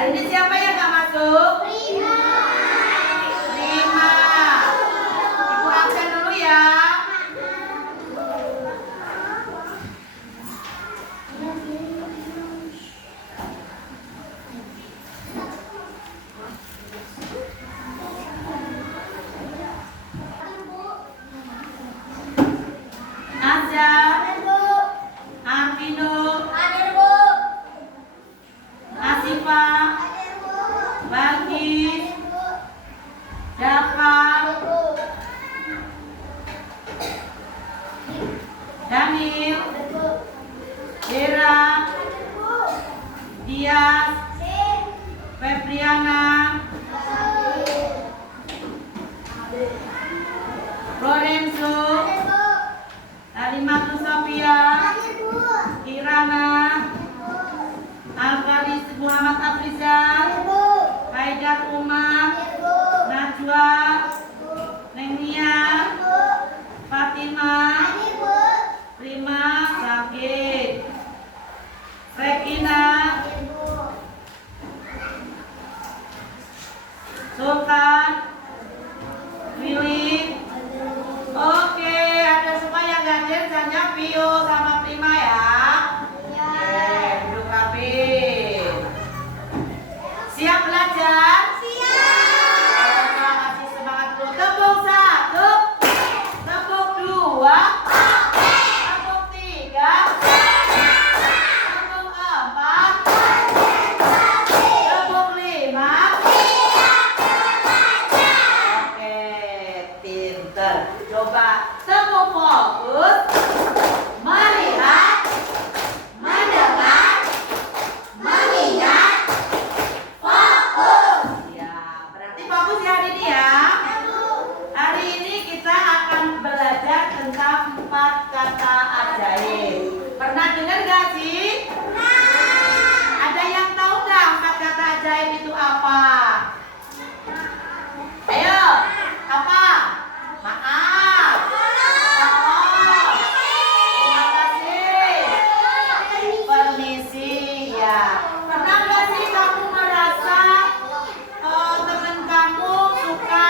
Hari ini siapa yang nggak masuk? Prima. Prima. Ibu absen dulu ya. Azza, Arvino, Asifa, Bagis, Dava, Daniel, Dera, Dias, Febriana, Lorenzo, Halimatu Sofia, Kirana, Alvaris Muhammad Afrizal, Haidar Umar, Najwa, Nenia, Fatima, Prima sakit, Regina, Sultan, Willy. Oke, ada semua yang nggak hadir, jangan Vio sama Prima ya. Oke, duduk rapi. Siap belajar? Siap. Kasih semangat dulu. Tepuk 1, tepuk 2, tepuk 3, tepuk 4, tepuk 5. Oke, pinter. Coba tepuk fokus, melihat, mendengar, mengingat, fokus. Ya, berarti fokus ya hari ini ya. Hari ini kita akan belajar tentang 4 kata ajaib. Pernah dengar gak sih? Ada yang tahu nggak 4 kata ajaib itu apa? Ayo, apa? Maaf. Tolong. Terima kasih. Permisi ya. Pernah nggak sih kamu merasa teman kamu suka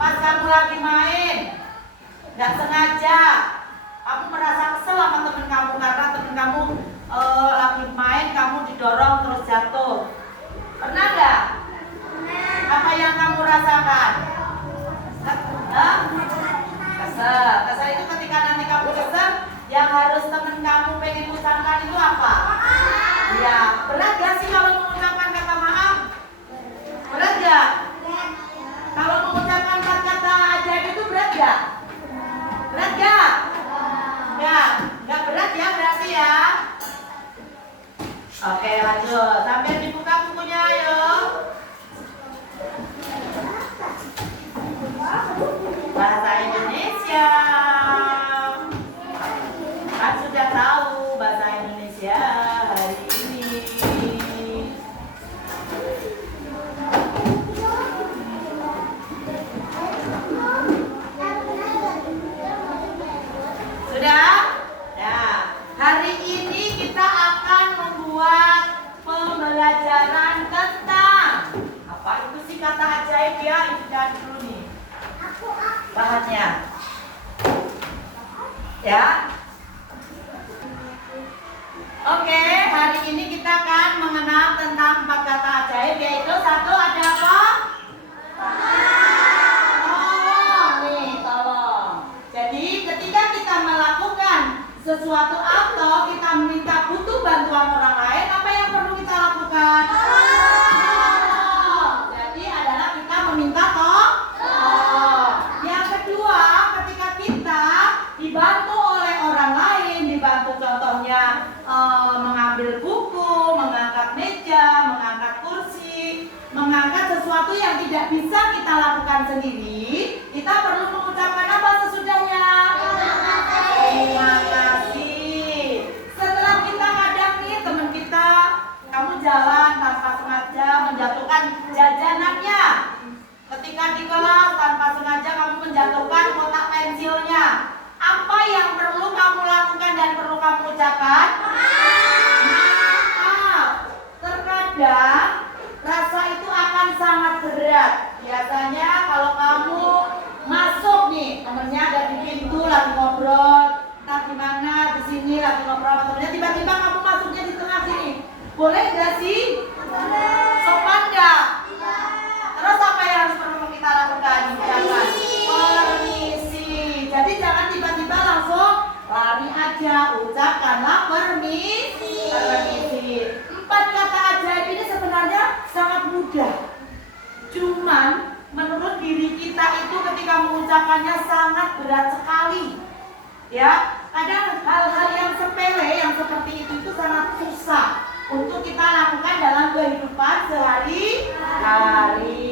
pas kamu lagi main, nggak sengaja kamu merasa kesel sama teman kamu karena teman kamu lagi main, kamu didorong terus jatuh. Pernah nggak? Apa yang kamu rasakan? Kesel. Kesel itu ketika nanti kamu kesel, yang harus teman kamu pengen ucapkan itu apa? Ya, berat gak sih kalau mengucapkan kata maaf? Berat gak? Kalau mengucapkan 4 kata ajaib itu berat gak? Berat gak? Gak berat ya berarti ya. Oke, lanjut. Sampai dibuka bukunya ayo. Bahasa Indonesia. Kan sudah tahu bahasa Indonesia hari ini. Sudah? Ya. Hari ini kita akan membuat pembelajaran tentang apa itu sih kata ajaib ya? Ini dulu nih bahannya. Ya. Oke, hari ini kita akan mengenal tentang 4 kata ajaib, yaitu 1 ada apa? Tolong nih, tolong. Jadi ketika kita melakukan sesuatu atau kita minta butuh bantuan orang lain, apa yang perlu kita lakukan? Tolong. Jadi adalah kita meminta tolong. Yang kedua, ketika kita dibantu oleh orang lain, dibantu contohnya mengambil buku, mengangkat meja, mengangkat kursi, mengangkat sesuatu yang tidak bisa kita lakukan sendiri, kita perlu mengucapkan apa sesudahnya? Terima kasih. Setelah kita kadang nih teman kita, kamu jalan tanpa sengaja menjatuhkan jajanannya. Ketika di kelas tanpa sengaja kamu menjatuhkan kotak pensilnya. Apa yang perlu kamu lakukan dan perlu kamu ucapkan? Maaf. Terkadang Boleh nggak sih? Sopan nggak? Terus apa yang harus perlu kita lakukan? Ucapan permisi. Jadi jangan tiba-tiba langsung lari aja. Ucapkanlah permisi. Empat kata ajaib ini sebenarnya sangat mudah. Cuman menurut diri kita itu ketika mengucapkannya sangat berat sekali. Ya, kadang hal-hal yang sepele yang seperti itu sangat susah untuk kita lakukan dalam kehidupan sehari-hari.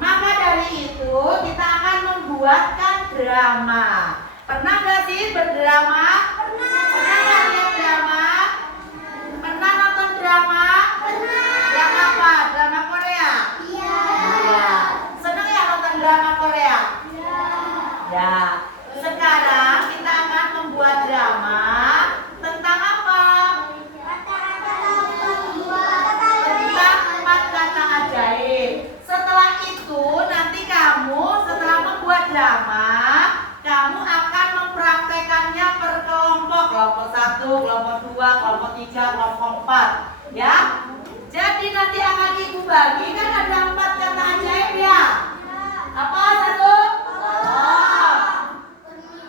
Maka dari itu kita akan membuatkan drama. Pernah gak sih berdrama? Pernah gak lihat drama? Pernah nonton drama? Pernah. Drama apa? Drama Korea? Iya. Senang ya nonton drama Korea? Iya. Ya. Sekarang kita akan membuat drama tentang apa? Tentang 4 kata ajaib. Setelah itu nanti kamu setelah membuat drama, kamu akan mempraktekannya per kelompok. Kelompok 1, kelompok 2, kelompok 3, kelompok 4. Ya. Jadi nanti akan ibu bagi, kan ada 4 kata ajaib ya. Apa? 1? Oh.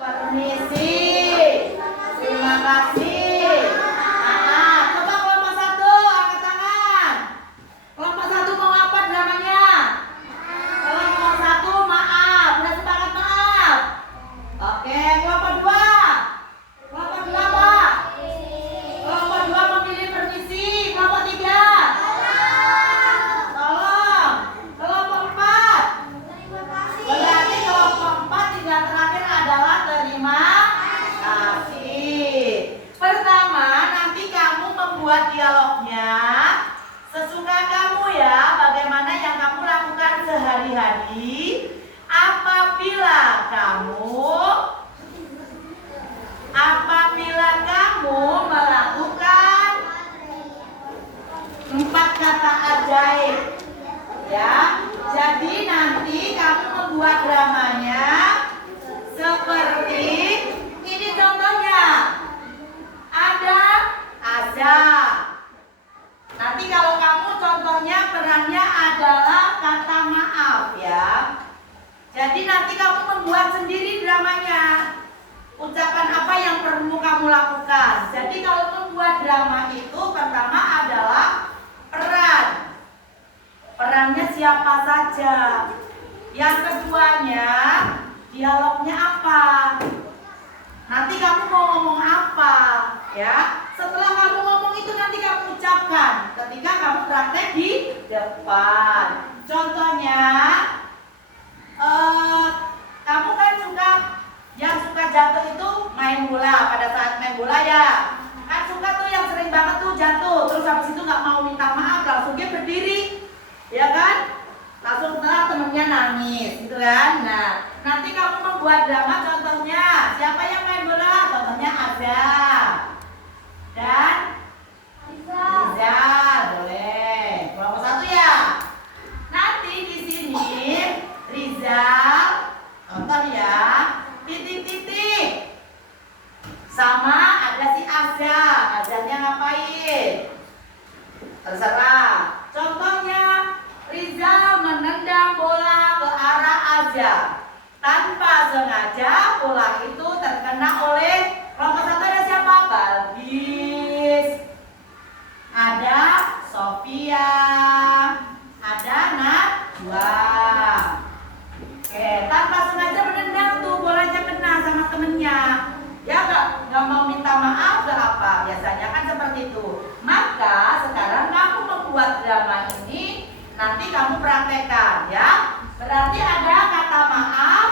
Permisi. Terima kasih. Coba kelompok 1 angkat tangan. Kelompok 1 mau apa dramanya? Kelompok 1 maaf. Udah sepakat maaf? Oke, kelompok 2. Kelompok 2 apa? Kelompok 2 memilih permisi. Kelompok 3. Tolong. Kelompok 4. Berarti kelompok 4 tinggal terakhir adalah terima kasih. Pertama, nanti kamu membuat dialognya sesuka kamu ya, bagaimana yang kamu lakukan sehari-hari apabila kamu melakukan 4 kata ajaib. Ya, jadi nanti kamu membuat dramanya seperti ini contohnya. Ada Aza. Nanti kalau kamu contohnya perannya adalah kata maaf ya. Jadi nanti kamu membuat sendiri dramanya. Ucapan apa yang perlu kamu lakukan. Jadi kalau membuat drama itu pertama adalah peran. Perannya siapa saja. Yang keduanya, dialognya apa. Nanti kamu mau ngomong apa, ya. Setelah kamu ngomong itu nanti kamu ucapkan ketika kamu praktek di depan. Contohnya, kamu kan yang suka jatuh itu main bola. Pada saat main bola ya, kan suka tuh yang sering banget tuh jatuh. Terus habis itu nggak mau minta maaf, langsung dia berdiri, ya kan? Langsung setelah temennya nangis, gitu kan? Nah, nanti kamu membuat drama contohnya siapa yang main bola? Contohnya Aza dan Riza, boleh. Kelompok 1 ya. Nanti di sini Rizal, nonton ya, titik-titik. Sama ada si Aza, Azanya ngapain? Terserah. Contohnya Rizal menendang bola ke arah Aza. Tanpa sengaja bola itu terkena oleh kelompok 1 ada siapa? Balgis, ada Sofia, ada Najwa. Oke, tanpa sengaja menendang tuh bolanya kena sama temennya. Ya nggak mau minta maaf gak apa, biasanya kan seperti itu. Maka sekarang kamu membuat drama ini, nanti kamu praktekkan ya. Berarti ada kata maaf,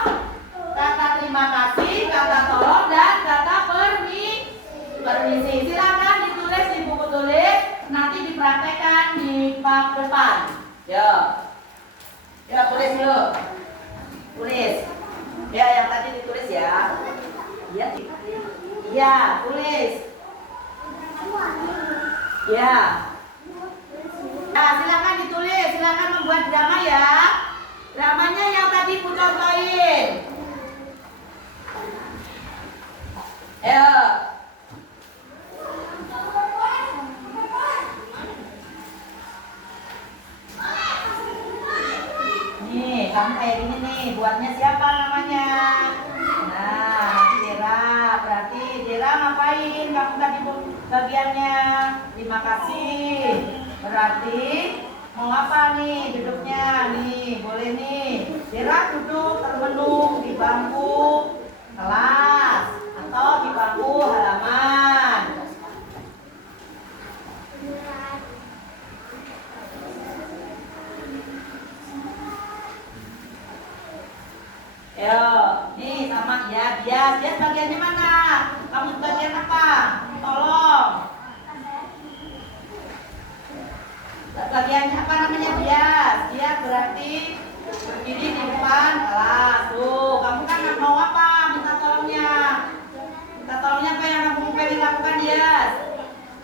kata terima kasih, kata tolong, dan kata permisi. Silakan ditulis di buku tulis, nanti dipraktekkan di bab depan. Ya, tulis dulu. Tulis. Ya, yang tadi ditulis ya. Iya, tulis. Ya. Nah, silakan ditulis, silakan membuat drama ya. Dramanya yang tadi Bu contohin. Ayo. kamu kayak gini nih, buatnya siapa namanya? Nah, nanti Dera. Berarti Dera ngapain kamu tadi bagiannya? Terima kasih. Berarti mau apa nih duduknya? Nih, boleh nih. Dera duduk termenung di bangku kelas atau di bangku halaman. Ayo, nih sama ya, Bias bagiannya mana? Kamu bagian apa? Tolong. Bagiannya apa namanya Bias? Bias berarti berdiri di depan kelas. Tuh, kamu kan mau apa? Minta tolongnya. Minta tolongnya apa yang kamu pengen lakukan Bias?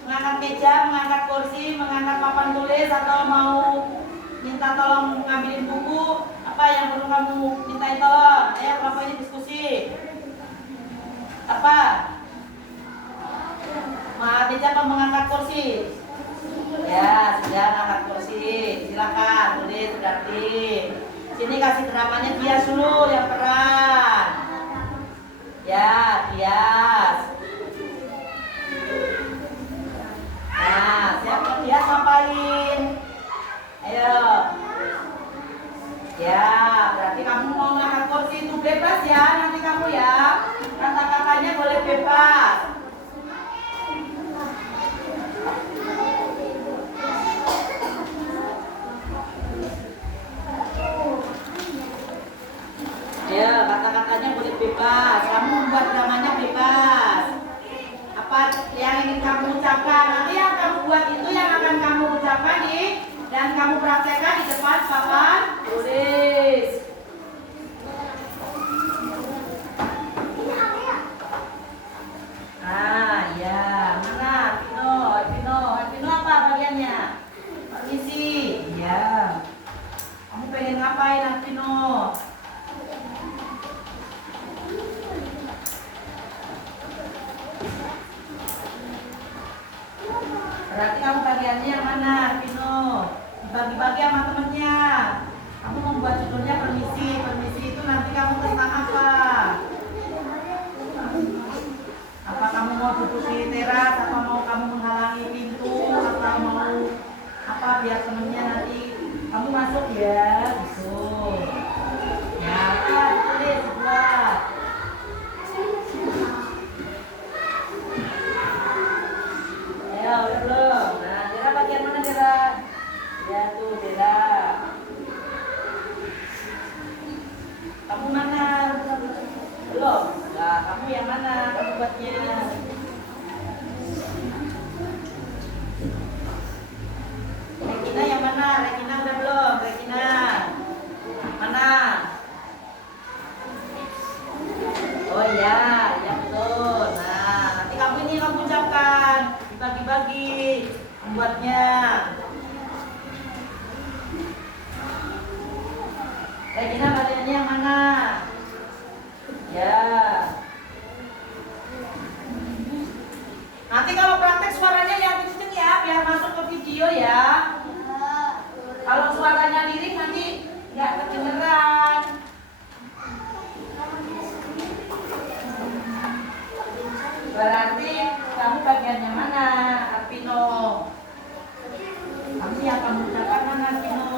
Mengangkat meja, mengangkat kursi, mengangkat papan tulis, atau mau minta tolong ngambilin buku? Apa yang perlu kamu mintain tolong? Ayo kelompok ini diskusi. Apa? Mengangkat meja apa mengangkat kursi? Ya, sudah angkat kursi. Silakan tulis berarti. Sini kasih dramanya Bias dulu yang peran. Ya, Bias. Nah, siapa Bias ngapain? Ayo. Ya, berarti kamu mau ngangkat kursi itu bebas ya, nanti kamu ya. Kata-katanya boleh bebas. Ya, kata-katanya boleh bebas. Kamu membuat dramanya bebas. Apa yang ingin kamu ucapkan? Nanti yang kamu buat itu yang akan kamu ucapkan dan kamu praktekkan di depan papan tulis. Nah, ya, mana Vino apa bagiannya? Permisi. Ya. Kamu pengen ngapain, Vino? Berarti kamu bagiannya yang mana, Vino? Dibagi-bagi sama temennya. Kamu membuat judulnya permisi. Permisi itu nanti kamu tentang apa? Apa kamu mau duduk di teras? Apa mau kamu menghalangi pintu? Atau mau apa biar temennya nanti kamu masuk ya? Gitu. Ya, kan tulis buat. Ayo, udah belum? Nah, Dera bagian mana Dera? Ya tuh Dera. Kamu mana? Belum? Nah, kamu yang mana? Kamu buatnya? Regina yang mana? Regina udah belum? Regina mana? Oh iya, ya betul. Nah, nanti kamu ini kamu ucapkan, dibagi-bagi membuatnya. Regina bagiannya yang mana? Ya. Nanti kalau praktek suaranya yang kenceng ya, biar masuk ke video ya. Kalau suaranya lirik nanti nggak kedengeran. Berarti kamu bagiannya mana, Arvino? Kamu yang kamu ucapkan mana, Arvino?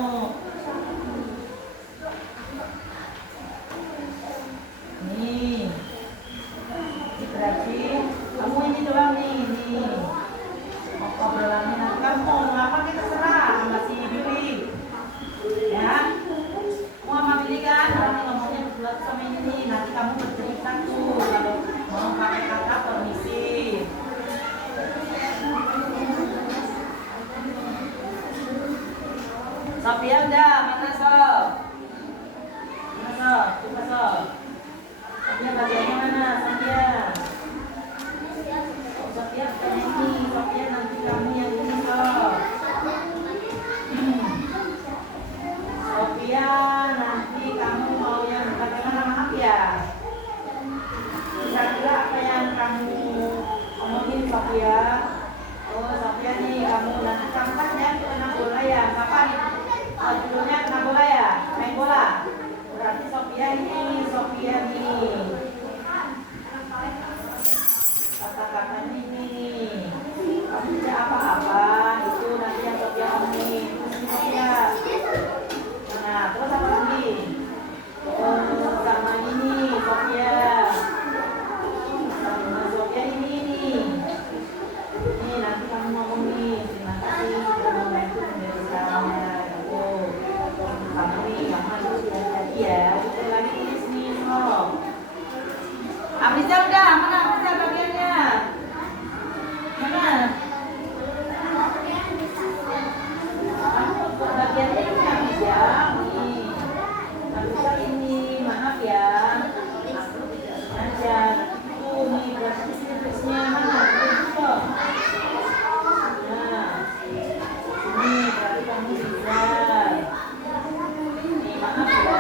Nih, berarti kamu ini doang nih. Obrolannya nanti kamu mau ngomong apa kita terserah sama si Billy. Ya, mau sama Billy kan? Nanti ngomongnya berdua sama ini nih. Nanti kamu bercerita tuh kalau mau pakai kata permisi. Sophia udah, mana Sof? Mana Sof? Coba Sof. Sophia bagiannya mana? Sophia. Sophia bukan ini. Sophia nanti kamu yang ini Sof. Sophia nanti kamu mau yang bagaimana maaf ya? Kira-kira apa yang kamu omongin Sophia? Oh Sophia nih kamu nanti kamu kan ya kena bola ya? Kapan? Oh, judulnya kena bola ya? Main bola? Sofia nih. Kata-katanya ini. Kamu tidak apa-apa, itu nanti yang Sofia omongin. Sofia. Nah, terus apa lagi? Sama ini, Sofia. Sama Sofia ini nih. Nih, nanti kamu ngomong nih. Terima kasih sudah membantu menjadi caranya. Gitu. Kamu nih, kamu harus hati-hati ya. Gitu lagi di sini, loh. Abisnya udah, mana Abisnya bagiannya? Mana? Bagiannya ini habis ya. Nih. Abisnya ini, maaf ya. Aja. Tuh nih, berarti sini mana? Tuh. Nah. Ini berarti kamu bisa. Nih, maaf ya.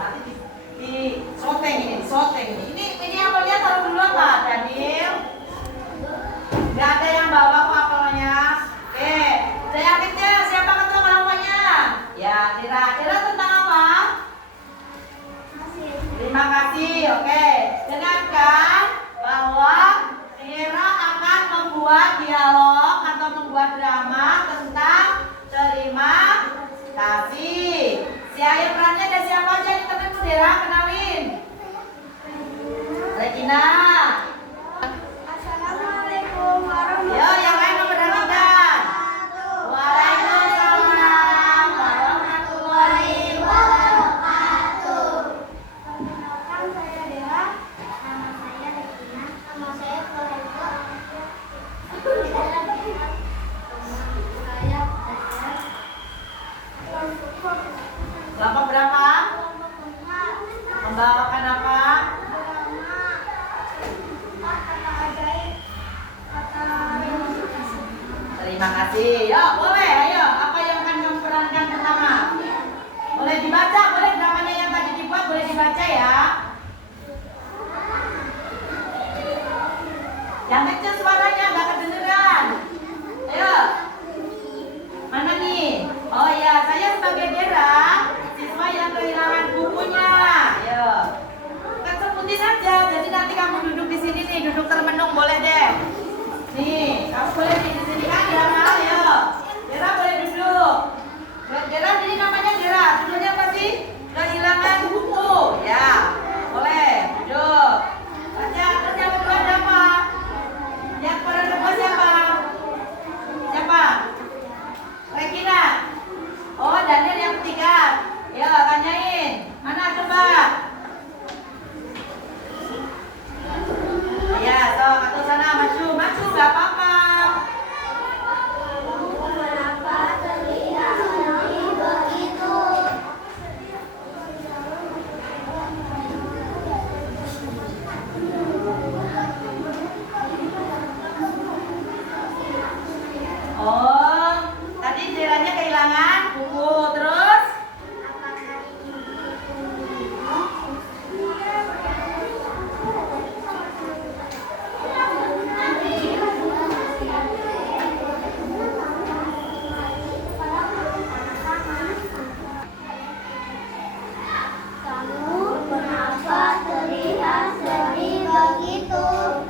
Nanti di soteng ini, disoteng ini. Ini yang lihat taruh dulu apa, Daniel? Nggak ada yang bawa kok apelnya. Oke, saya kecil siapa ketua kelompoknya? Ya, kira-kira tentang apa? Terima kasih. Oke, dengarkan bahwa Kira akan membuat dialog atau membuat drama tentang terima kasih. Siapa perannya ada siapa aja di temenmu, Dera? Kenalin. Regina. Assalamualaikum warahmatullahi Yo, yang lain memperhatikan. Waalaikumsalam warahmatullahi wabarakatuh. Perkenalkan saya Dera, nama saya Regina, nama saya Florento. Saya belajar Kelompok berapa? Membawakan apa? Terima kasih. Yo, boleh. Ayo, apa yang akan kamu perankan pertama? Boleh dibaca, boleh dramanya yang tadi dibuat boleh dibaca ya. Yang kecil suaranya nggak kedengeran. Ayo. Mana nih? Oh ya, saya sebagai Dera, siswa yang kehilangan bukunya. Ayo. Kesebutin aja. Jadi nanti kamu duduk di sini nih, duduk termenung boleh deh. Nih, kamu boleh di sini kan, Dera? Ayo. Dera boleh duduk. Dera, jadi namanya Dera. Judulnya apa sih? Kehilangan buku. Ya, boleh duduk. Baca. Terus yang kedua ada apa? Yang kedua siapa? Siapa? Regina. Oh, Daniel yang ketiga. Ya, tanyain. Mana coba? Ya, so atau sana maju, nggak apa-apa. Kenapa terlihat sedih begitu? Oh, tadi Deranya kehilangan buku, terus? Kamu kenapa terlihat sedih begitu?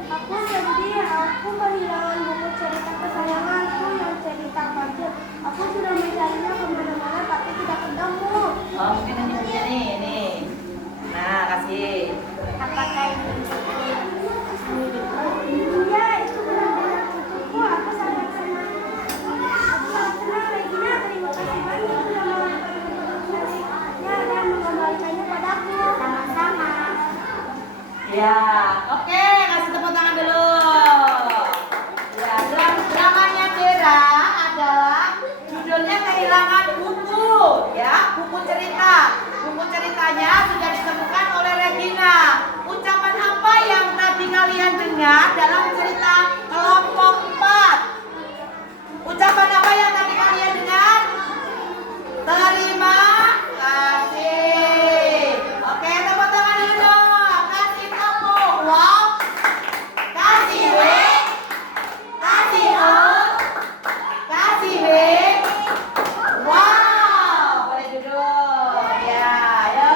Aku sedih, aku kehilangan buku cerita kesayanganku yang cerita kartun. Aku sudah mencarinya kemana-mana tapi tidak ketemu. Oh, mungkin ini punya nih. Nah, kasih. Apakah ini? Iya, itu benar-benar cucuku. Aku sangat senang. Aku sangat senang, Regina. Terima kasih banyak sudah mencarinya dan mengembalikannya padaku. Sama-sama. Ya, oke, kasih tepuk tangan dulu. Ya, dramanya Dera adalah judulnya Kehilangan Buku, ya, buku cerita. Buku ceritanya sudah ditemukan oleh Regina. Ucapan apa yang tadi kalian dengar dalam cerita kelompok 4? Ucapan apa yang tadi kalian dengar? Terima kasih. Oke, tepuk tangan dulu dong. Kasih tepuk. Wow. Kasih W. Kasih O. Kasih W. Wow. Boleh duduk. Ya, ayo.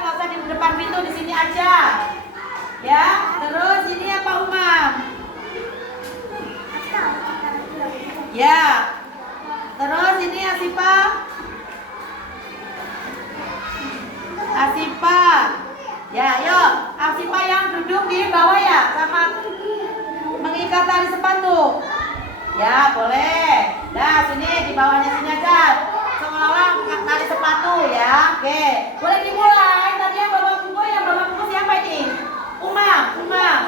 nggak usah di depan pintu, di sini aja. Ya, terus ini apa Umam? Ya. Terus ini Asifa. Ya, yuk. Asifa yang duduk di bawah ya, sama mengikat tali sepatu. Ya, boleh. Nah, sini di bawahnya sini aja. Seolah-olah tali sepatu ya. Oke. Boleh dimulai. Tadi yang bawa buku siapa ini? Umam.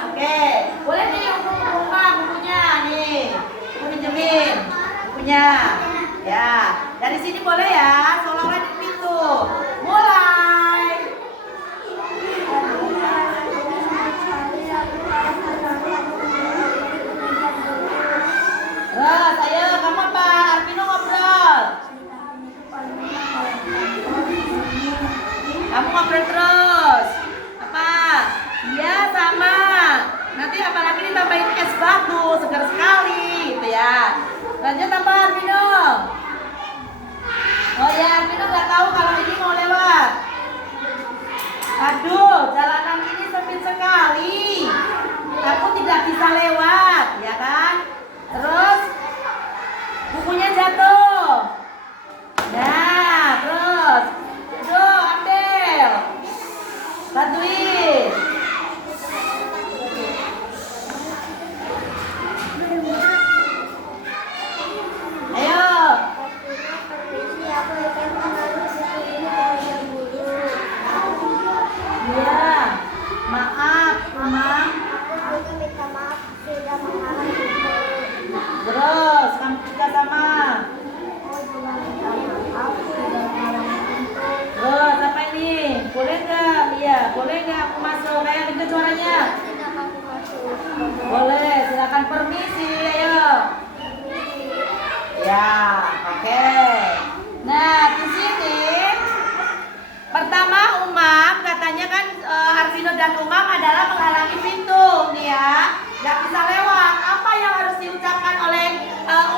Oke. Boleh nih Umam bukunya nih. Aku pinjemin bukunya. Ya. Dari sini boleh ya. Seolah-olah di pintu. Mulai. Terus, ayo kamu apa? Arvino ngobrol. Kamu ngobrol terus. Apa? Iya sama. Nanti apalagi ditambahin es batu, segar sekali, gitu ya. Lanjut apa Arvino? Oh ya, Arvino nggak tahu kalau ini mau lewat. Aduh, jalanan ini sempit sekali. Aku tidak bisa lewat, ya kan? Terus bukunya jatuh. Nah, terus ambil. Bantuin. Ayo. Iya. Maaf, Mama. Terus kamu juga sama. Terus apa ini? Boleh nggak? Iya, boleh nggak aku masuk? Kayak gitu suaranya. Boleh, silakan permisi, ayo. Ya, oke. Nah, di sini pertama Umam katanya kan Arvino dan Umam adalah menghalangi pintu nih ya. Nggak bisa lewat. Apa yang harus diucapkan oleh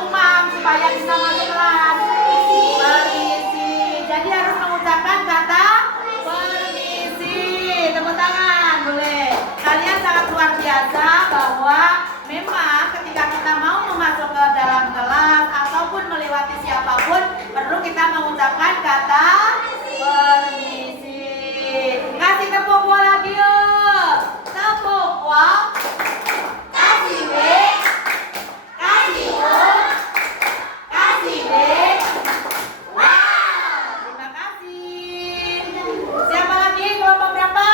Umam supaya bisa masuk kelas? Permisi. Jadi harus mengucapkan kata permisi. Tepuk tangan, boleh. Kalian sangat luar biasa bahwa memang ketika kita mau masuk ke dalam kelas ataupun melewati siapapun perlu kita mengucapkan kata permisi. Kasih tepuk bola lagi yuk. Tepuk wah. Kasih B. Kasih U. Kasih B. Wow. Terima kasih. Siapa lagi? Kelompok berapa?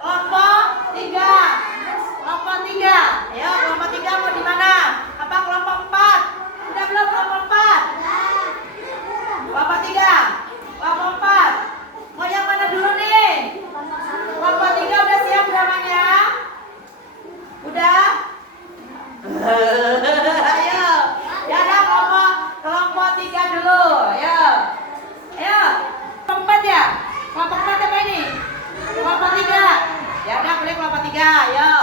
Kelompok 3. Kelompok 3. Ayo kelompok 3 mau di mana? Apa kelompok 4? Udah belum kelompok 4? Kelompok 3. Kelompok 4. Mau yang mana dulu nih? Kelompok 3 udah siap dramanya? Udah? Ayo. Ya udah kelompok 3 dulu. Ayo. Ayo. Kelompok 4 ya? Kelompok 4 apa ini? Kelompok 3. Ya udah boleh kelompok 3. Ayo.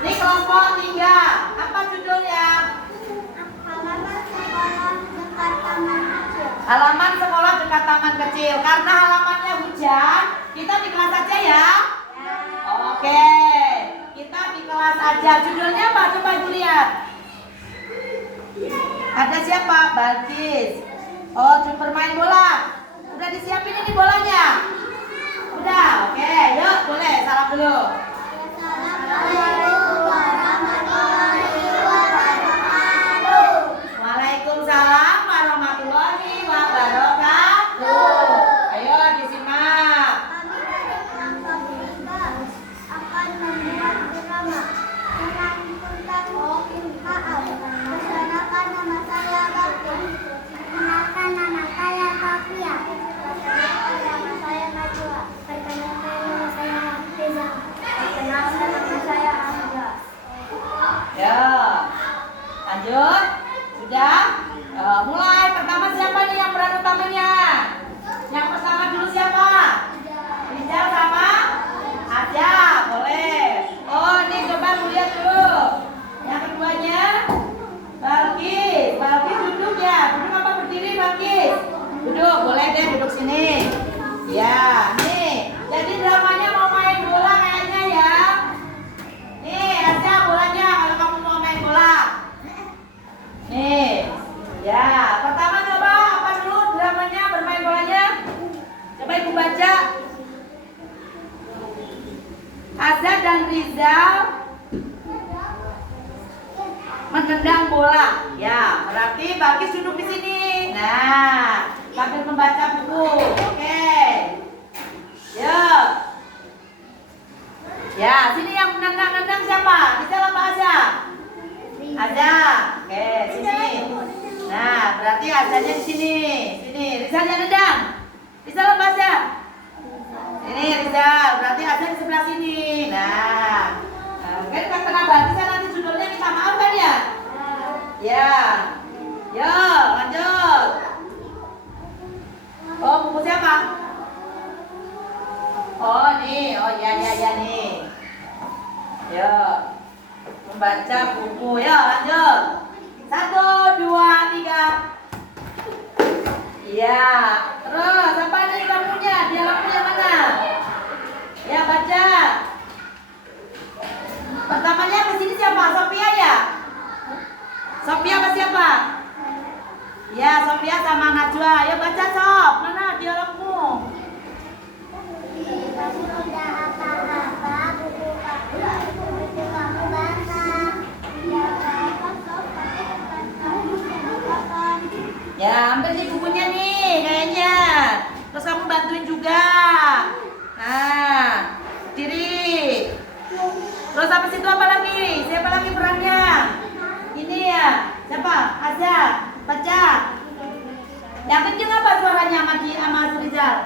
Ini kelompok 3. Apa judulnya? Halaman sekolah dekat taman kecil. Karena halamannya hujan, kita di kelas aja ya. Oke, kita di kelas aja. Judulnya apa? Coba ibu lihat. Ada siapa? Balkis. Oh, cuma bermain bola. Udah disiapin ini bolanya? Udah, oke. Yuk, boleh. Salam dulu. Waalaikumsalam warahmatullahi wabarakatuh. Ayo disimak. Akan membuat drama dengan tentang maaf. Perkenalkan nama saya Bakti. Perkenalkan nama saya Kafia. Perkenalkan nama saya Najwa. Perkenalkan nama saya Hafizah. Perkenalkan nama saya Hamza. Ya, lanjut. Sudah? Mulai. Pertama siapa nih yang peran utamanya? Yang pertama dulu siapa? Rizal sama Aja. Boleh. Oh, ini coba lihat dulu. Yang keduanya Balkis. Balkis duduk ya. Duduk apa berdiri Balkis? Duduk. Coba Ibu baca. Azza dan Rizal menendang bola. Ya, berarti Balkis duduk di sini. Nah, sambil membaca buku. Oke. Ya. Ya, sini yang menendang-nendang siapa? Rizal apa Azza? Azza. Oke, sini. Nah, berarti Azzanya di sini. Sini, Rizal yang nendang. Rizal apa Azza? Ini Rizal, berarti Azza di sebelah sini. Nah, kan kena Balkis nanti judulnya minta maaf kan ya? Ya. Yo, lanjut. Oh, buku siapa? Oh, nih. Oh, ya nih. Yo. Membaca buku. Yo, lanjut. 1, 2, 3. Iya. Terus apa nih kamunya? Dialognya mana? Ya, baca. Pertamanya ke sini siapa? Sophia ya? Sophia apa siapa? Ya, Sophia sama Najwa. Ayo baca, Sob. Mana dialogmu? Kamu tidak apa-apa, buku kamu basah. Ya, apa Sob? Kamu apa? Ya, ambil nih bukunya nih, kayaknya. Terus kamu bantuin juga. Nah, diri. Terus habis itu apa lagi? Siapa lagi perannya? Ini ya. Siapa? Azza. Baca. Yang kenceng apa suaranya sama Rizal?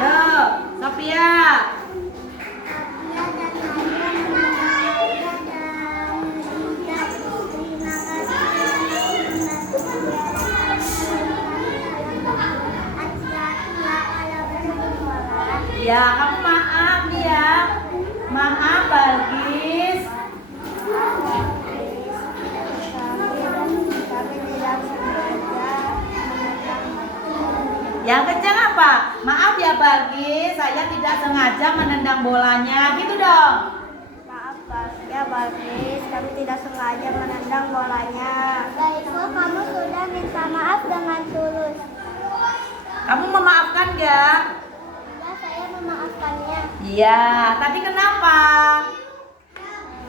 Yo, Sophia. Ya, kamu maaf nih ya. Maaf Balkis. Yang kencang apa? Maaf ya Balkis, saya tidak sengaja menendang bolanya. Gitu dong. Maaf ya Balkis, kami tidak sengaja menendang bolanya. Baiklah, kamu sudah minta maaf dengan tulus. Kamu memaafkan gak? Ya, saya memaafkannya. Iya, tapi kenapa?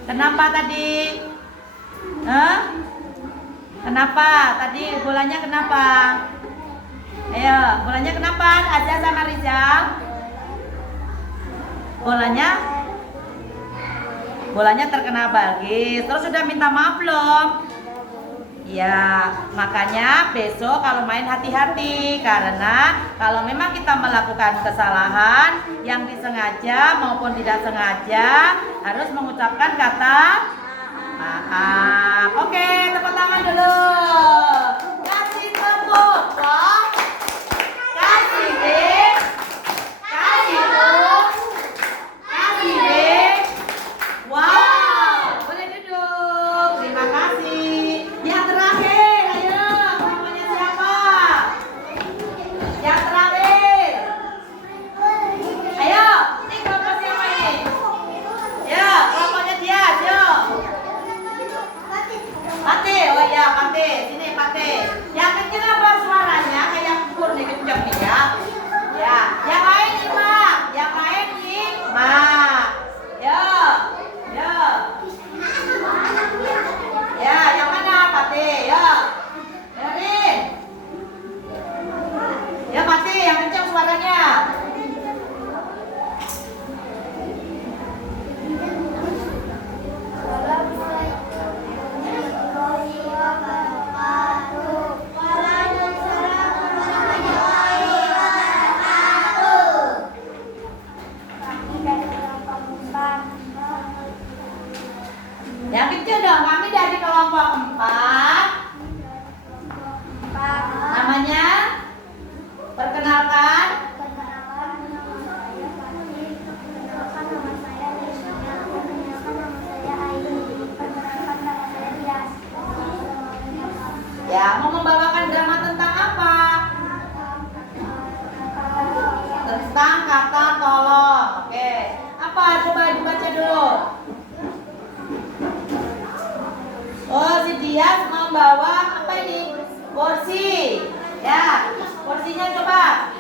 Kenapa tadi? Kenapa? Tadi bolanya kenapa? Ayo, bolanya kenapa? Azza sama Rizal? Bolanya terkena Balkis. Terus sudah minta maaf belum? Ya, makanya besok kalau main hati-hati. Karena kalau memang kita melakukan kesalahan yang disengaja maupun tidak sengaja, harus mengucapkan kata maaf. Oke, tepuk tangan dulu. Kasih tepuk dong. Kasih deh. Kasih dong. Kasih deh. Wow, boleh duduk. Terima kasih. Yang terakhir, ayo. Namanya siapa? Yang terakhir. Ayo, ini kelompok siapa ini? Ya, kelompoknya dia. Yo. Pate, oh iya Pate, sini Pate. Yang kecil apa suaranya? Kayak kukur nih kenceng nih ya. Ya, yang lain Ima, yang lain Ima. Yo, yo. Ya, yang mana Pate? Yo, dengerin. Ya Pate, yang kenceng suaranya. Yang kecil dong, kami dari kelompok 4. Namanya? Perkenalkan. Ya, mau membawakan drama tentang apa? Tentang kata tolong. Oke. Apa? Coba Ibu baca dulu. Oh, si Dias membawa apa ini? kursi. Ya, kursinya coba.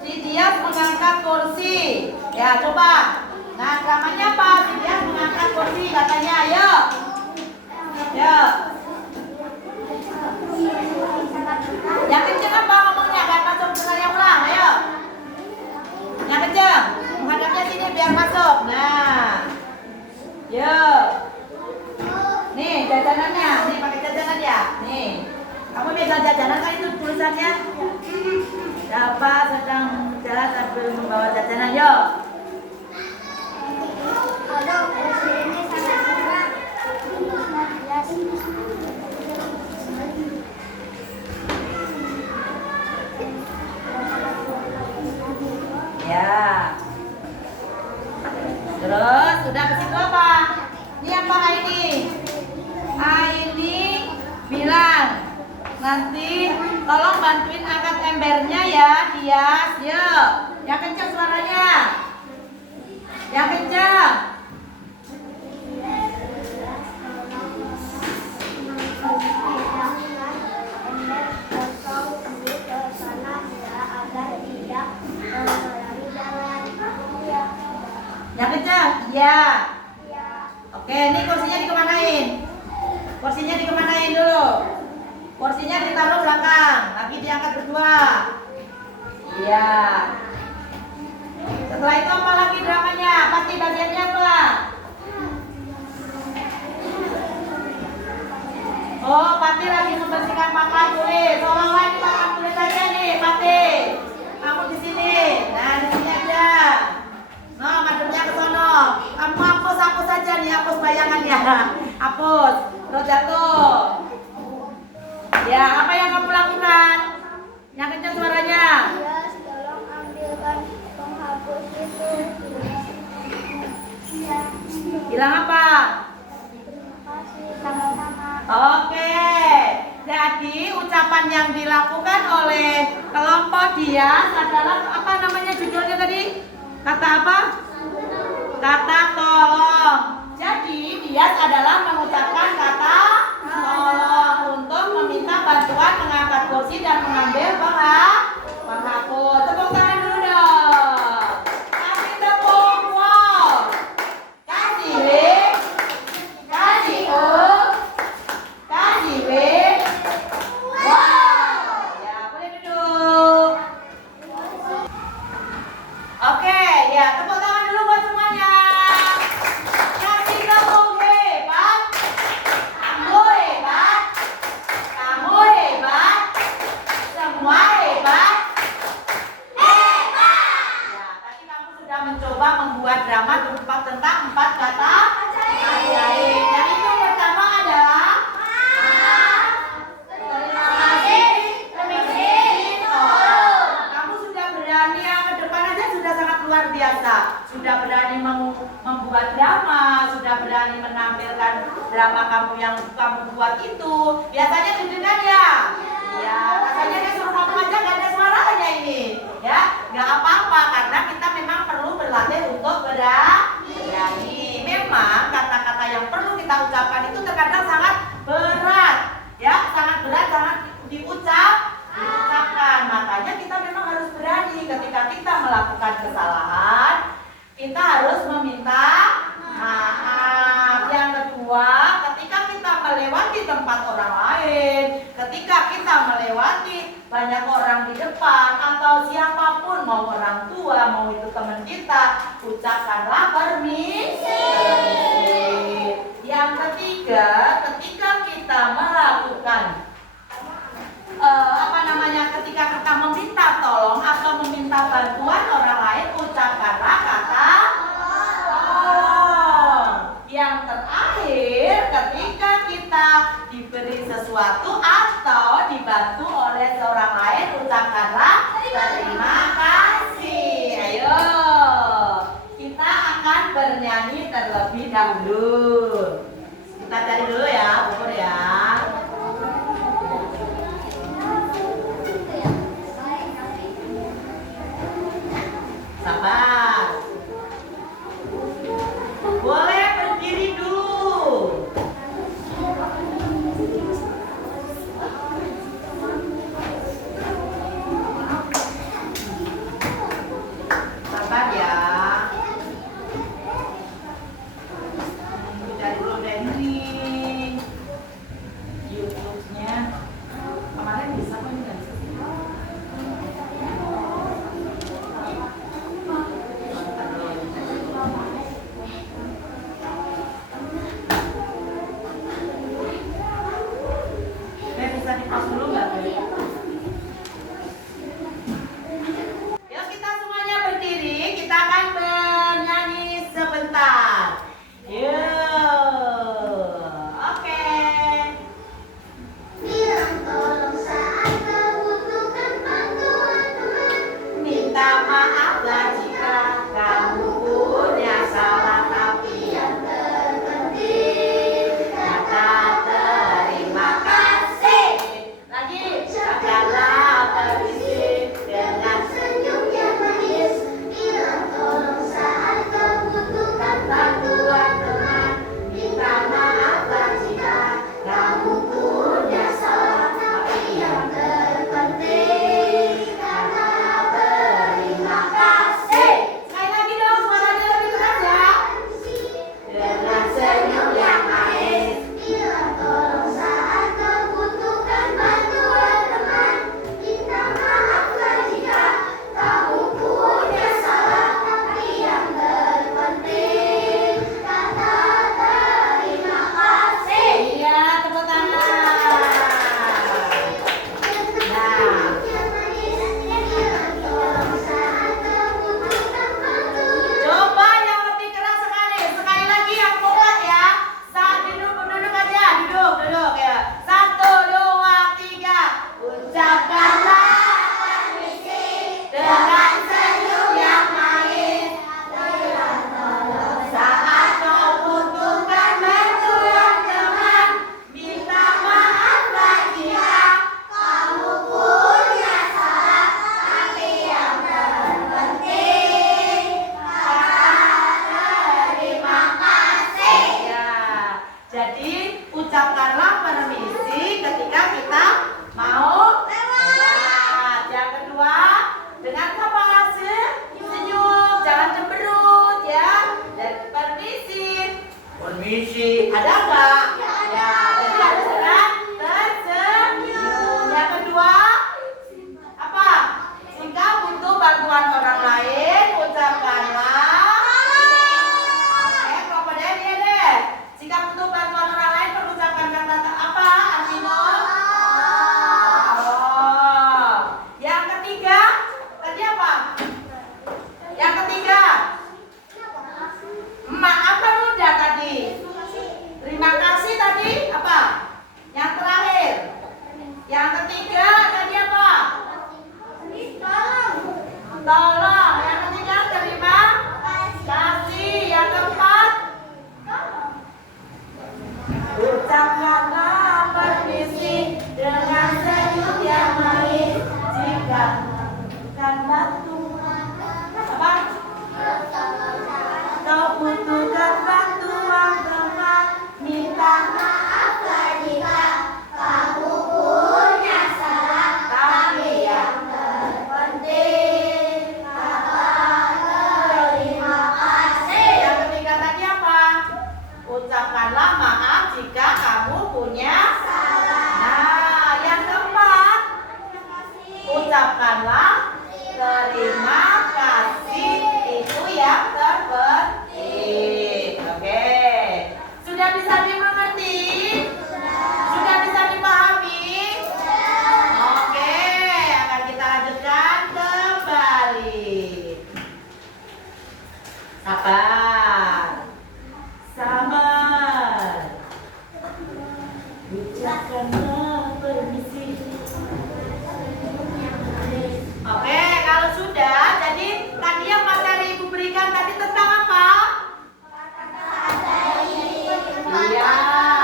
Si Dias mengangkat kursi. Ya, coba. Nah, dramanya apa? Si Dias mengangkat kursi katanya. Ayo. Ya. Yang kenceng apa ngomongnya? Kayak masuk sekali yang ulang. Ayo. Yang kenceng. Menghadapnya sini biar masuk. Nah. Yuk. Nih jajanannya. Nih pakai jajanan ya. Nih. Kamu pegang jajanan kan itu tulisannya. Siapa sedang jalan sambil membawa jajanan? Yuk. Aduh, ini sangat berat. Ya. Terus udah ke situ apa? Ini apa ini? Ini bilang nanti tolong bantuin angkat embernya ya, Dias. Yuk. Yang kencang suaranya. Yang kencang. Yang kencang? Iya. Oke, ini kursinya dikemanain? Kursinya dikemanain dulu? Kursinya ditaruh belakang, lagi diangkat berdua. Iya. Setelah itu apa lagi dramanya? Pasti bagiannya apa? Oh, Pati lagi membersihkan papan tulis. Tolonglah di papan tulis aja nih, Pati. Kamu di sini. Nah, di sini aja. No, mademnya ke sono. Kamu hapus aja nih, hapus bayangannya. Hapus. Terus jatuh. Ya, apa yang kamu lakukan? Yang kencang suaranya. Dias, tolong ambilkan penghapus itu. Bilang apa? Terima kasih, sama-sama. Oke. Jadi ucapan yang dilakukan oleh kelompok Dias adalah apa namanya judulnya tadi? Kata apa? Kata tolong. Jadi Dias adalah mengucapkan kata tolong untuk meminta bantuan mengangkat kursi dan mengambil penghapus. Tepuk tangan dulu dong. Kasih tepuk wow. Kasih W. Kasih U. Kasih W. Wow. Ya, boleh duduk. Oke, ya tepuk tangan dulu buat semuanya. Kasih tepuk hebat. Kamu hebat. Kamu hebat. Semua hebat. Hebat. Ya, tadi kamu sudah mencoba membuat drama tentang 4 kata ajaib. Yang itu pertama adalah terima kasih, permisi, tolong. Kamu sudah berani yang ke depan aja sudah sangat luar biasa. Sudah berani membuat drama, sudah berani menampilkan drama kamu yang kamu buat itu. Biasanya deg-degan ya? Ya, rasanya dia suruh ngomong aja gak ada suaranya ini. Ya, nggak apa-apa karena kita memang perlu berlatih untuk berani. Memang kata-kata yang perlu kita ucapkan itu terkadang sangat berat. Ya, sangat berat, sangat diucapkan. Makanya kita memang harus berani ketika kita melakukan kesalahan. Kita harus meminta maaf. Yang kedua, ketika kita melewati tempat orang lain, ketika kita melewati banyak orang di depan atau siapapun, mau orang tua, mau itu teman kita, ucapkanlah permisi. Yang ketiga, ketika kita melakukan ketika kita meminta tolong atau meminta bantuan orang lain, ucapkanlah kata tolong. Yang terakhir, ketika kita diberi sesuatu atau dibantu oleh seorang lain, ucapkanlah terima kasih. Ayo, kita akan bernyanyi terlebih dahulu. Kita cari dulu ya, bukur ya. Sabar. Boleh berdiri dulu. Jadi ucapkanlah permisi ketika kita mau lewat. Yang kedua, dengan apa? Senyum, jangan cemberut ya. Dan permisi. Permisi, ada nggak? Ya, jadi harus dengan tersenyum. Yang kedua, apa? Jika butuh bantuan orang lain, ucapkanlah. Kelompok dia deh. Jika butuh bantuan orang lain, mengucapkan kata apa? Artino? Oh. Yang ketiga, tadi apa? Yang ketiga, maaf kan udah tadi. Terima kasih tadi apa? Yang terakhir. Yang ketiga tadi apa? Tolong. Yang ketiga terima kasih. Yang keempat, ucapkanlah permisi dengan senyum yang manis jika bukan bantuan. Apa? Kau butuhkan bantuan teman, minta maaf jika kamu punya salah. Tapi yang terpenting terima kasih. Yang ketiga tadi apa? Ucapkanlah maaf jika kamu punya salah. Nah, yang keempat, ucapkanlah terima kasih. Itu yang terpenting. Oke. Sudah bisa dimengerti? Sudah bisa dipahami? Oke, akan kita lanjutkan kembali. Sabar. Sabar. Ucapkanlah permisi. Oke, kalau sudah, jadi tadi yang materi Ibu berikan tadi tentang apa? Iya,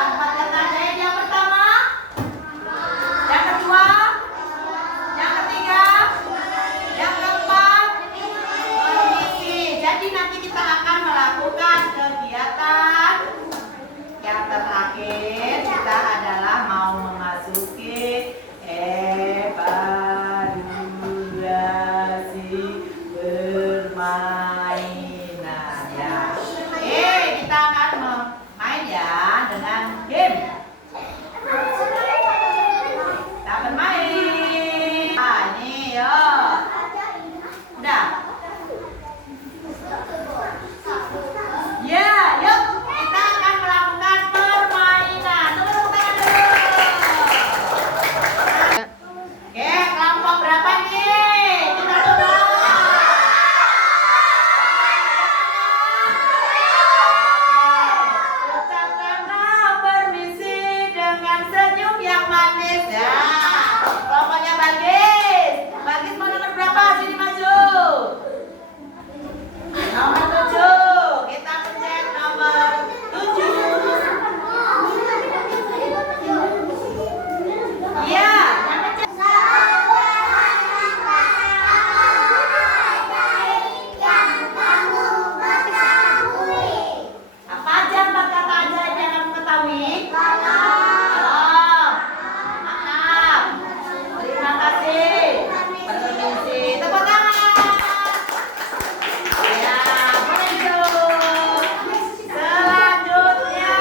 empat kata ajaib. Yang pertama, yang kedua, yang ketiga, yang keempat, permisi. Jadi nanti kita akan melakukan kegiatan yang terakhir. Kita adalah mau memasuki evaluasi permainan ya. Kita akan main ya dengan game. Kita bermain. Nah, ini yuk. Udah. Ya, yuk kita akan melakukan permainan. Tepuk tangan dulu. Oke, kelompok berapa nih? Kita coba. Ucapkanlah permisi dengan senyum yang manis ya. Kelompoknya Bagis. Bagis mau nomor berapa? Sini maju. Nomor 7. Kita pencet nomor 7. Iya, yang pencet. Apa aja 4 kata ajaib yang kamu ketahui? Tolong. Maaf. Terima kasih. Permisi. Tepuk tangan. Ya, boleh duduk. Selanjutnya.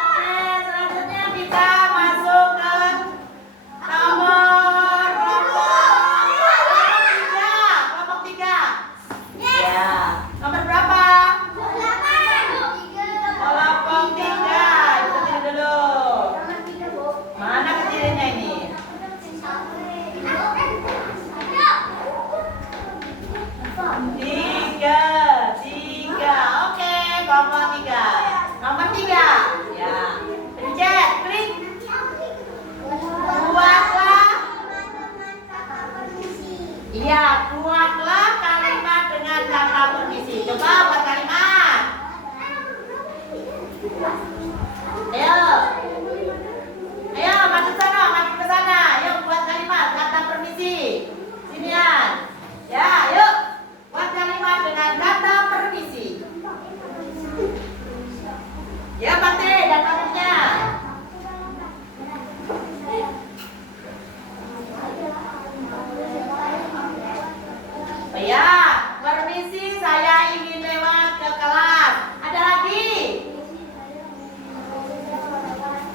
Oke, selanjutnya kita masuk ke nomor kelompok 3. Ya, nomor berapa?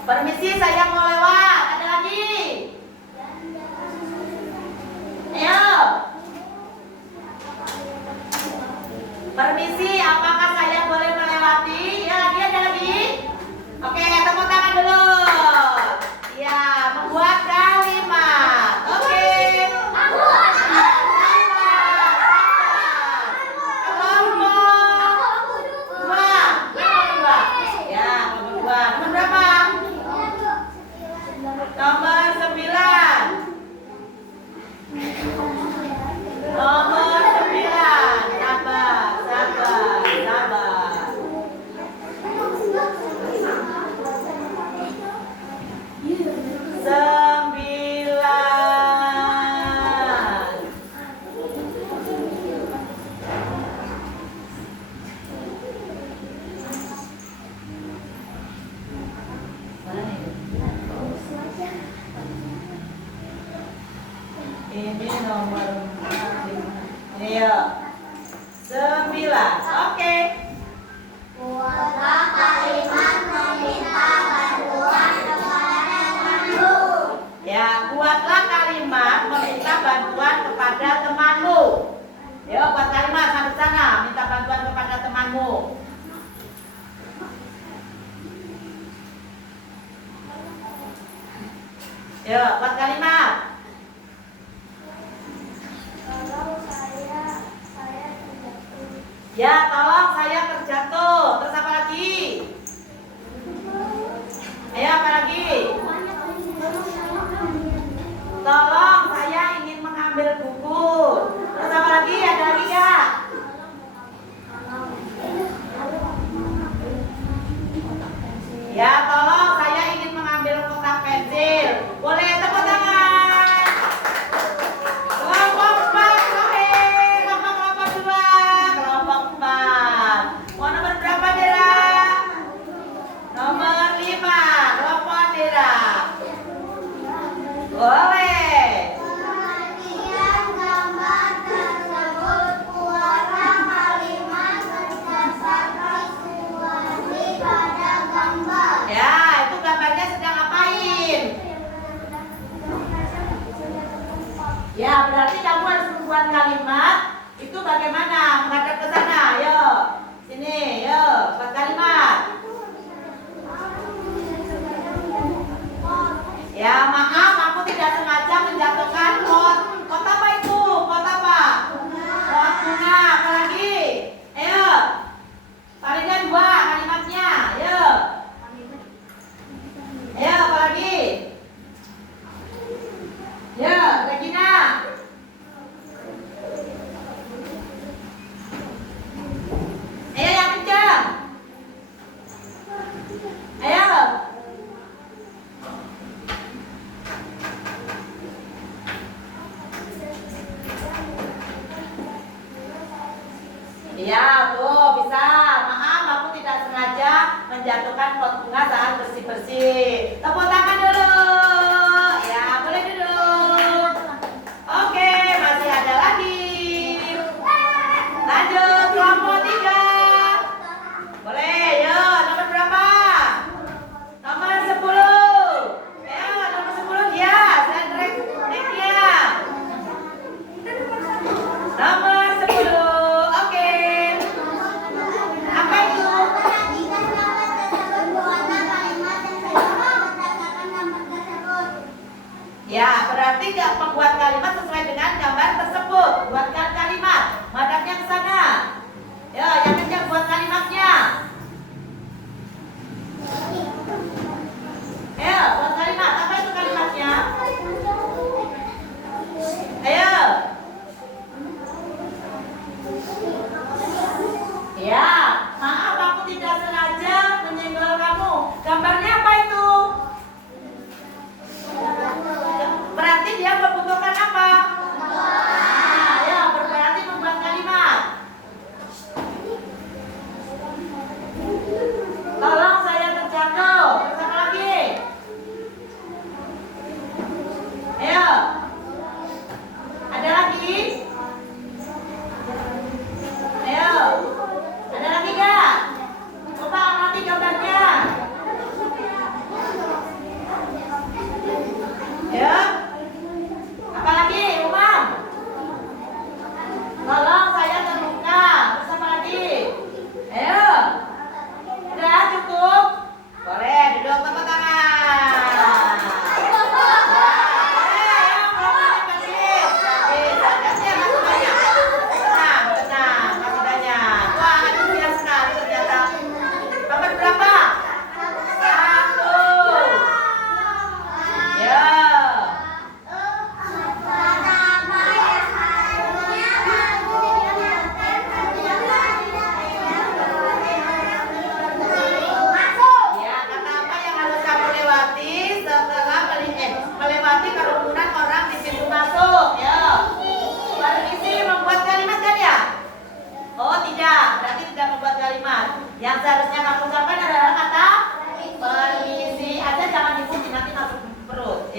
Permisi, saya mau lewat. Ada lagi? Ayo. Permisi, apakah saya boleh melewati? Ya, lagi ada lagi? Oke, tepuk tangan dulu. Ya, membuat kalimat. Oke. Nomor 9. Nomor 9. Sabar, sabar, sabar. 9. Ini nomor 4. Ayo. 9. Oke. Buatlah kalimat meminta bantuan kepada temanmu. Ya, buatlah kalimat meminta bantuan kepada temanmu. Yo, buat kalimat sampai sana, minta bantuan kepada temanmu. Yo, buat kalimat. Tolong saya terjatuh. Ya, tolong saya terjatuh. Terus apa lagi? Ayo, apa lagi? Tolong saya ingin mengambil buku. Terus apa lagi? Ada lagi ya? Ya, tolong saya ingin mengambil kotak pensil. Boleh tepuk tangan. Kelompok 4, oke. Kelompok 2, kelompok 4. Mau nomor berapa, Dera? Nomor 5, kelompok Dera. Boleh. Perhatian gambar tersebut, buatlah kalimat berdasarkan situasi pada gambar. Ya, itu gambarnya sedang ngapain? Ya, berarti kamu harus membuat kalimat itu bagaimana? Menghadap ke sana, ayo. Sini, yo, buat kalimat. Ya, maaf, aku tidak sengaja menjatuhkan pot. Pot apa itu? Pot apa? Pot bunga. Apa lagi? Ayo. Palingnya 2 kalimatnya. Ayo. Ayo, apa lagi? Ya, Regina. Ayo yang kencang. Ayo. Iya, tuh bisa. Maaf, aku tidak sengaja menjatuhkan pot bunga saat bersih-bersih. Tepuk tangan dulu. Ya, boleh duduk. Oke, masih ada lagi. Lanjut, kelompok 3. Boleh, yuk, nomor berapa? Nomor 10. Ayo, nomor 10 dia. Saya track-nya. Nomor 10. Oke. Apa itu? Perhatikan gambar tersebut, buatlah kalimat yang sesuai berdasarkan gambar tersebut. Ya, berarti nggak membuat kalimat sesuai dengan gambar tersebut. Buatkan kalimat, madapnya ke sana. Ya, yang kencang buat kalimatnya. Ayo, buat kalimat. Apa itu kalimatnya? Ayo. Ya, maaf aku tidak sengaja menyenggol kamu. Gambarnya apa itu? Berarti dia membutuhkan apa?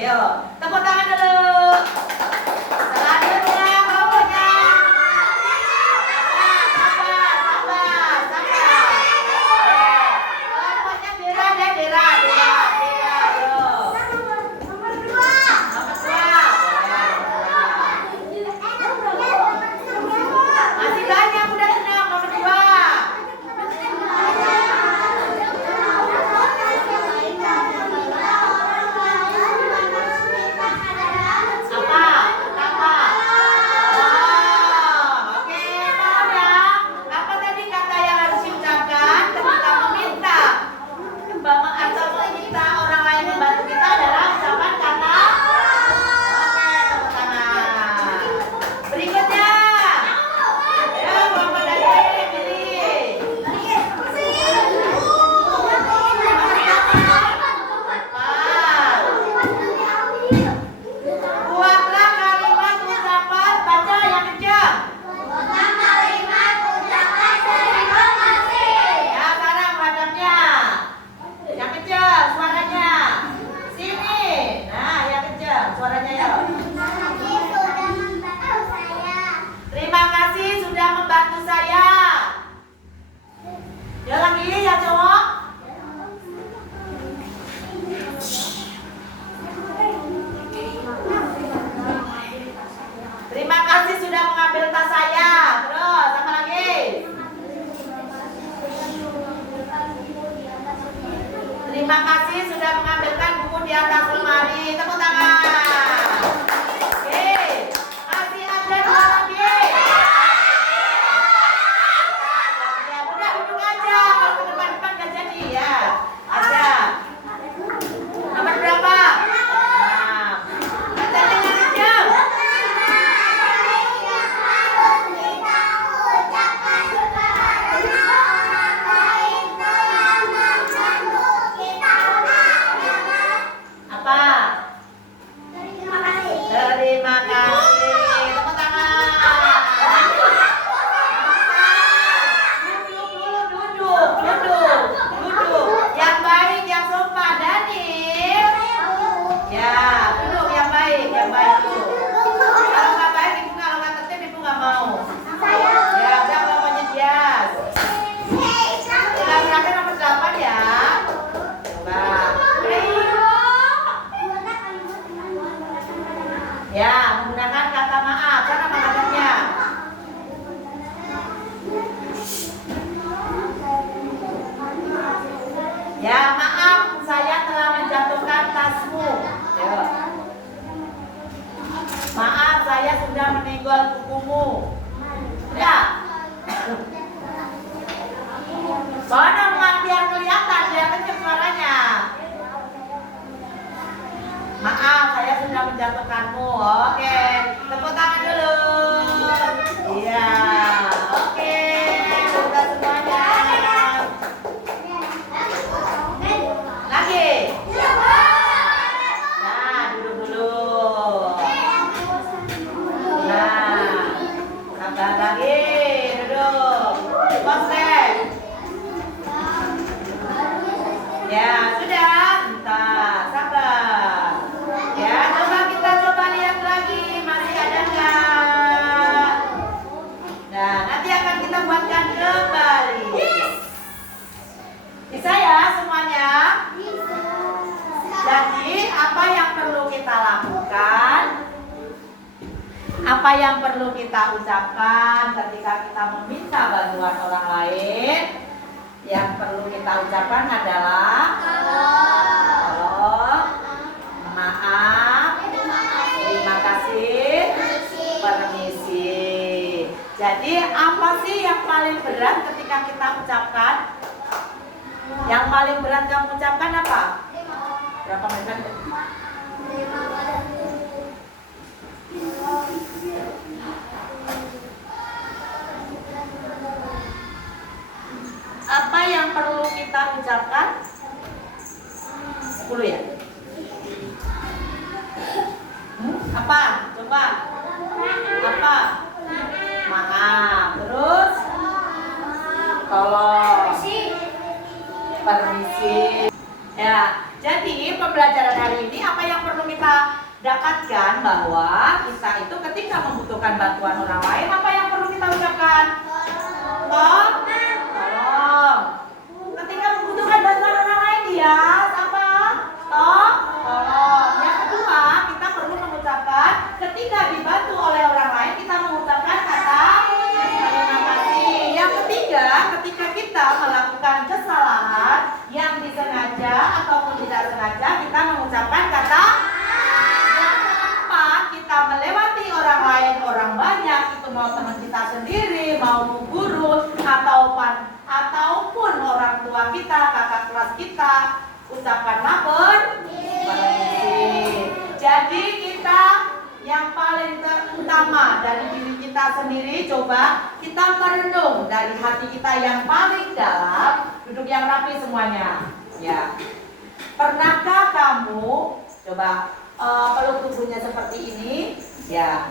Ayo, tepuk tangan dulu. Selanjutnya kelompoknya. Sabar. Kelompoknya Dera. Ayo. Nomor 2. Masih banyak udah 6. Nomor 2. Terima kasih sudah membantu saya. Ya lagi ya cowok. Terima kasih sudah mengambil tas saya. Terus apa lagi? Terima kasih sudah mengambilkan buku di atas lemari. Tepuk tangan. Terima kasih. Tepuk tangan. Duduk. Yang baik, yang sopan, Daniel. Ya, duduk yang baik duduk. Kalau nggak baik ibu, kalau nggak tertib ibu nggak mau. Ya, udah kelompoknya Dias. Udah berakhir nomor 8 ya. Coba. Ya, menggunakan kata maaf. Cara mengatakannya. Ya, maaf, saya telah menjatuhkan tasmu. Ya. Maaf, saya sudah menyenggol kukumu. Ya. Soalnya biar kelihatan, biar kecil suaranya. Maaf, saya sudah menjatuhkanmu. Oke, tepuk tangan dulu. Iya, oke, sudah semuanya. Lagi. Nah, duduk dulu. Nah, sabar lagi, duduk. Konsep. Ya, sudah. Bentar, sabar. Ya, coba lihat lagi masih ada nggak? Nah, nanti akan kita buatkan kembali. Bisa ya semuanya? Jadi, apa yang perlu kita lakukan? Apa yang perlu kita ucapkan ketika kita meminta bantuan orang lain? Yang perlu kita ucapkan adalah maaf, terima kasih, permisi. Jadi apa sih yang paling berat ketika kita ucapkan? Yang paling berat kamu ucapkan apa? Berapa menit? Apa yang perlu kita ucapkan? 10 ya? Apa? Coba. Apa? Maaf. Terus? Tolong. Permisi. Ya, jadi pembelajaran hari ini apa yang perlu kita dapatkan bahwa kita itu ketika membutuhkan bantuan orang lain, apa yang perlu kita ucapkan? Tolong. Ketika membutuhkan bantuan orang lain dia apa? Tolong. Yang kedua, kita perlu mengucapkan ketika dibantu oleh orang lain, kita mengucapkan kata terima kasih. Yang ketiga, ketika kita melakukan kesalahan yang disengaja ataupun tidak sengaja, kita mengucapkan kata. Yang keempat, kita melewati orang lain, orang banyak, itu mau teman kita sendiri, mau guru ataupun orang tua kita, kakak kelas kita, ucapkanlah permisi. Jadi kita yang paling utama dari diri kita sendiri, coba kita merenung dari hati kita yang paling dalam. Duduk yang rapi semuanya. Ya. Pernahkah kamu coba peluk tubuhnya seperti ini? Ya.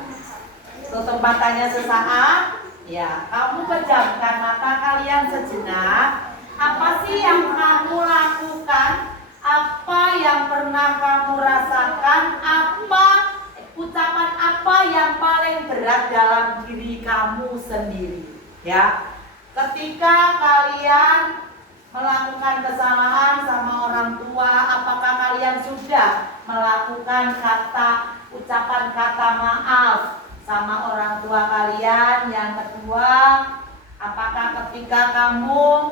Tutup matanya sesaat. Ya, kamu pejamkan mata kalian sejenak. Apa sih yang kamu lakukan? Apa yang pernah kamu rasakan? Ucapan apa yang paling berat dalam diri kamu sendiri? Ya, ketika kalian melakukan kesalahan sama orang tua, apakah kalian sudah melakukan ucapan kata maaf sama orang tua kalian? Yang kedua, apakah ketika kamu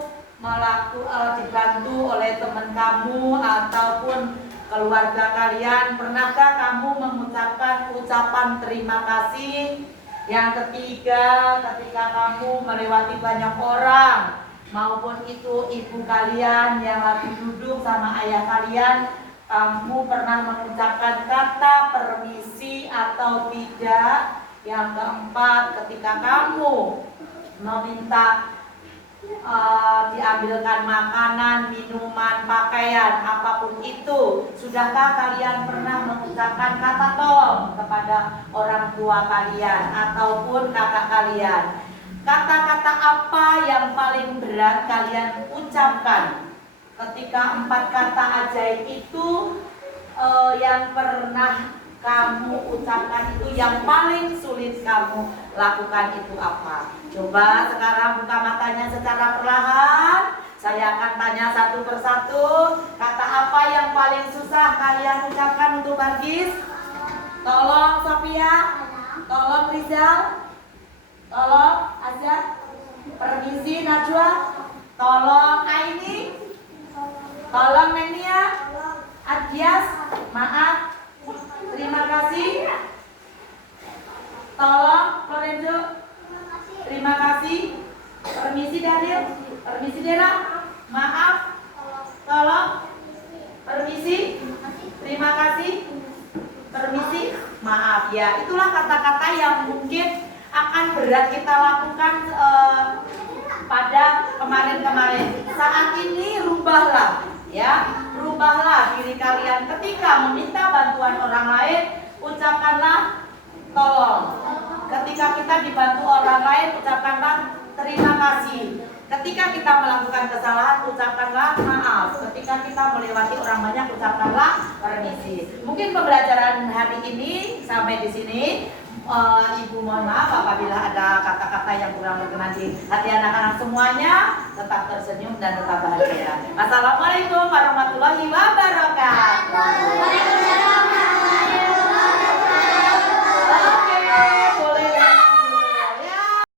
dibantu oleh teman kamu ataupun keluarga kalian, pernahkah kamu mengucapkan ucapan terima kasih? Yang ketiga, ketika kamu melewati banyak orang, maupun itu ibu kalian yang lagi duduk sama ayah kalian, kamu pernah mengucapkan kata permisi atau tidak? Yang keempat, ketika kamu meminta diambilkan makanan, minuman, pakaian, apapun itu, sudahkah kalian pernah mengucapkan kata tolong kepada orang tua kalian ataupun kakak kalian? Kata-kata apa yang paling berat kalian ucapkan? Ketika 4 kata ajaib itu yang pernah kamu ucapkan itu, yang paling sulit kamu lakukan itu apa? Coba sekarang buka matanya secara perlahan. Saya akan tanya satu persatu. Kata apa yang paling susah kalian ucapkan untuk Bargis? Tolong Sophia. Tolong Rizal. Tolong Azza. Permisi Najwa. Tolong Aini. Tolong Nenia. Adias. Maaf. Terima kasih. Tolong Lorenzo. Terima kasih. Permisi Daniel. Permisi Dera. Maaf. Tolong. Permisi. Terima kasih. Permisi. Maaf ya. Itulah kata-kata yang mungkin akan berat kita lakukan pada kemarin-kemarin. Saat ini rubahlah ya. Rubahlah diri kalian ketika meminta bantuan orang lain, ucapkanlah tolong. Ketika kita dibantu orang lain, ucapkanlah terima kasih. Ketika kita melakukan kesalahan, ucapkanlah maaf. Ketika kita melewati orang banyak, ucapkanlah permisi. Mungkin pembelajaran hari ini sampai di sini. Ibu mohon maaf apabila ada kata-kata yang kurang berkenan di hati anak-anak semuanya. Tetap tersenyum dan tetap bahagia. Assalamualaikum warahmatullahi wabarakatuh.